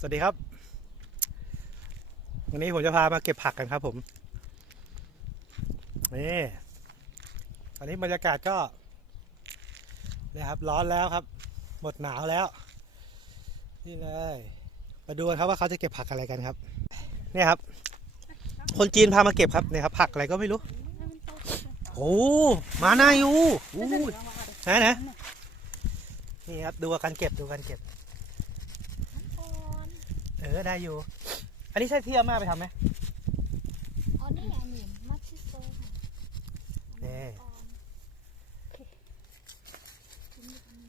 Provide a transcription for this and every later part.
สวัสดีครับ วันนี้ผมจะพามาเก็บผักกันครับผม นี่ตอนนี้บรรยากาศก็นี่ครับ ร้อนแล้วครับ หมดหนาวแล้ว นี่เลย มาดูครับว่าเขาจะเก็บผักอะไรกันครับ เนี่ยครับ คนจีนพามาเก็บครับเนี่ยครับ ผักอะไรก็ไม่รู้ โอ้มาหน้าอยู่อู้ไหนไหนนี่ครับดูการเก็บดูการเก็บ ออได้อยู่ อันนี้ใช่ที่อาม่าไปทำไหมอ๋อนี่อันนี้มัตสึโซะค่ะนี่อ่อน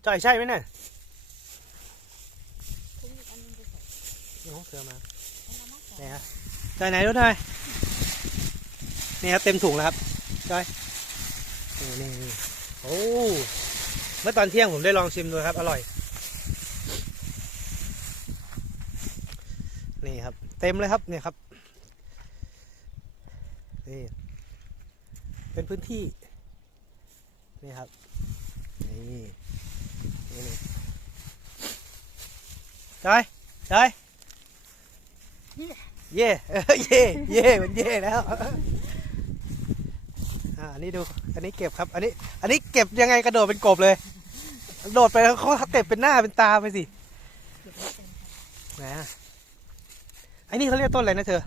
จ่อยใช่ไหมเนี่ยคุณอีกอันหนึงจะใส่นี่ของเธอมาเอาน้ำมันใส่นี่ฮะจ่อยไหนรู้หน่อยนี่ครับเต็มถุงแล้วครับจ่อยนี่นี่นี่โอ้เมื่อตอนเที่ยงผมได้ลองชิมดูครับ อร่อย นี่ครับ เต็มเลยครับเนี่ยครับนี่เป็นพื้นที่นี่ครับนี่นี่นี่จอยจอยเย่เออเย่เย่มันเย่แล้วอ่าอันนี้ดูอันนี้เก็บครับอันนี้อันนี้เก็บยังไงกระโดดเป็นกบเลยกระโดดไปแล้วเขาเก็บเป็นหน้าเป็นตาไปสิแหม อันนี้เขาเรียกต้นอะไรนะเธอ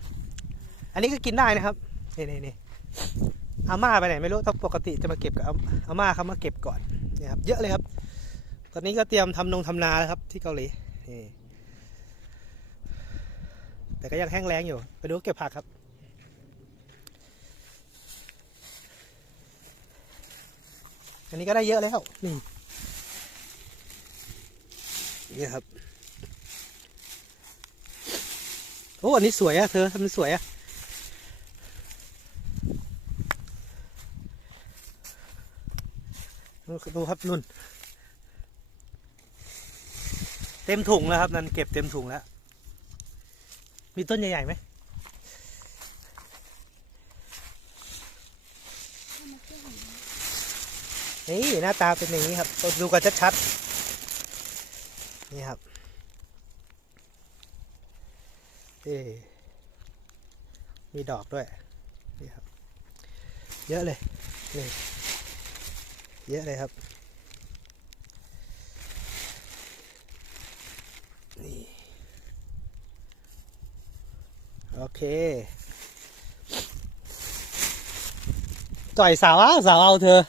อันนี้ก็กินได้นะครับนี่นี่นี่อาม่าไปไหนไม่รู้ถ้าปกติจะมาเก็บกับอาม่าเขามาเก็บก่อนนี่ยครับ เยอะเลยครับ ตอนนี้ก็เตรียมทำนงทำนาแล้วครับที่เกาหลีนี่แต่ก็ยังแห้งแล้งอยู่ ไปดูเก็บผักครับ อันนี้ก็ได้เยอะแล้วนี่นี่ครับ โอ้อันนี้สวยอะเธอทำมันสวยอะดูครับนุ่น เต็มถุงแล้วครับนั่นเก็บเต็มถุงแล้ว มีต้นใหญ่ๆไหมนี่หน้าตาเป็นอย่างนี้ครับดูกันชัดๆนี่ครับ เอมีดอกด้วย นี่ครับ เยอะเลยนี่เยอะเลยครับ นี่ โอเคจ่อยสาวสาวเอาเธอ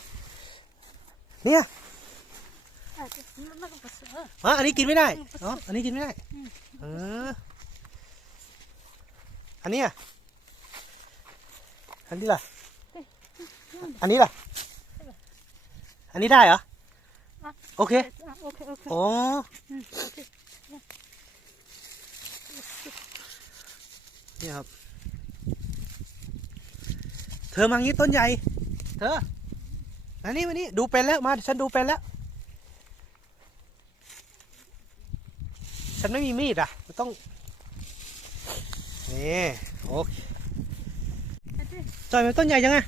เนี่ยอะอันนี้กินไม่ได้อ๋ออันนี้กินไม่ได้ เออ อันนี้อะอันนี้ล่ะ อันนี้ล่ะ อันนี้ได้เหรอ โอเค啊，OK OK，อ๋อ嗯，OK，เนี่ยครับ เธอมางี้ต้นใหญ่ เธออันนี้มานี่ดูเป็นแล้ว มาฉันดูเป็นแล้ว ฉันไม่มีมีดอะ มันต้อง นี่โอเค 哎对， จอยมันต้นใหญ่ยังไง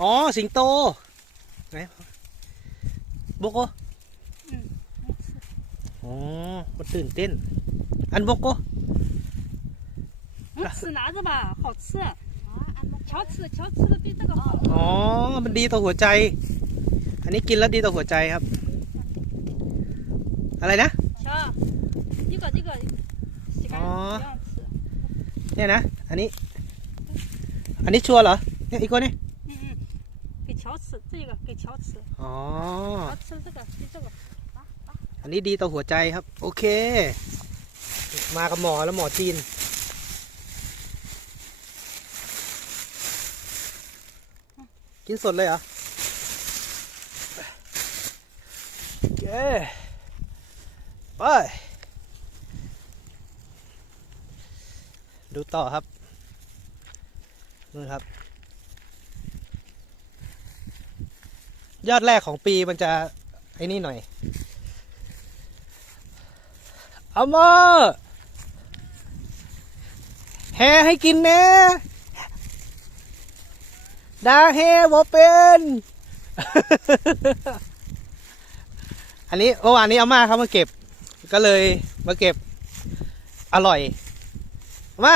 อ๋อ สิงโต ไหนโบโก 嗯，没吃， อ๋อ มันตื่นเต้น อันโบโก 嗯，吃拿着吧，好吃，啊，俺们乔吃乔吃的比这个好。 อ๋อ มันดีต่อหัวใจ อันนี้กินแล้วดีต่อหัวใจครับ อะไรนะ 乔，一个一个，洗干哦净这样吃。 เนี่ยนะ อันนี้ อันนี้ชัวร์เหรอ เนี่ยอีกคนนี่ 嗯嗯，给乔吃这个，给乔吃， อ๋อ 乔吃这个比这个。 อันนี้ดีต่อหัวใจครับ โอเค มากับหมอแล้วหมอจีน กินสดเลยเหรอ โอเค ไป ดูต่อครับนู่นครับ ยอดแรกของปีมันจะ ไอ้นี่หน่อยอามาแฮให้กินแน่ดาแฮบ่เป็น อันนี้เมื่อวานนี้อาม่าเขามาเก็บ ก็เลยมาเก็บ อร่อย มา